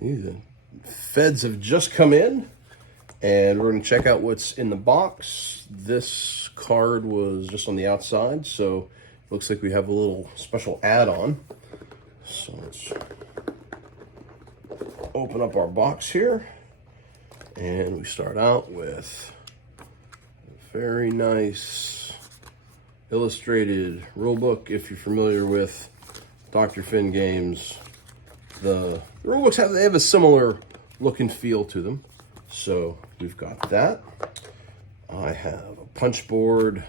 The feds have just come in, and we're going to check out what's in the box. This card was just on the outside, so it looks like we have a little special add-on. So let's open up our box here, and we start out with a very nice illustrated rulebook. If you're familiar with Dr. Finn games, the rulebooks have a similar look and feel to them. So we've got that. I have a punch board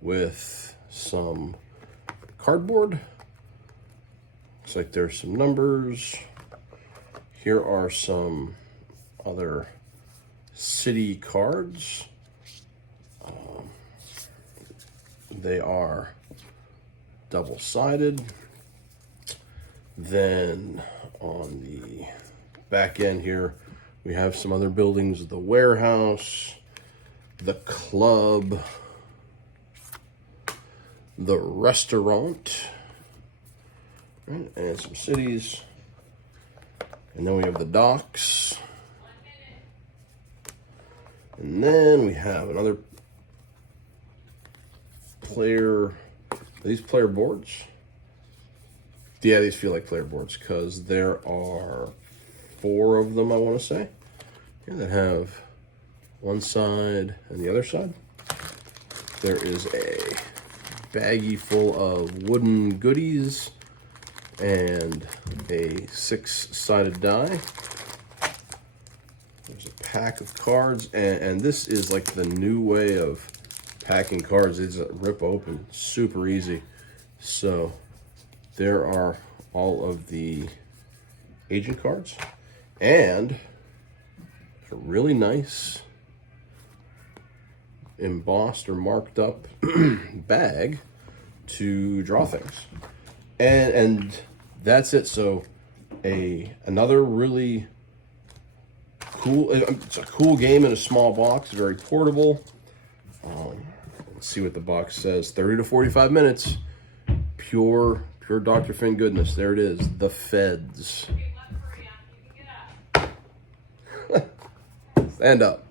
with some cardboard. Looks like there's some numbers. Here are some other city cards. They are double-sided. Then on the back end here, we have some other buildings: the warehouse, the club, the restaurant, right, and some cities. And then we have the docks. And then we have another these player boards. Yeah, these feel like player boards because there are 4 of them, I want to say, that have one side and the other side. There is a baggie full of wooden goodies and a 6-sided die. There's a pack of cards, and this is like the new way of packing cards. It's a rip open, super easy. So there are all of the agent cards and a really nice embossed or marked up bag to draw things. And that's it. So another really cool, it's a cool game in a small box, very portable. Let's see what the box says. 30 to 45 minutes. Pure Dr. Finn goodness. There it is. The Feds. Stand up.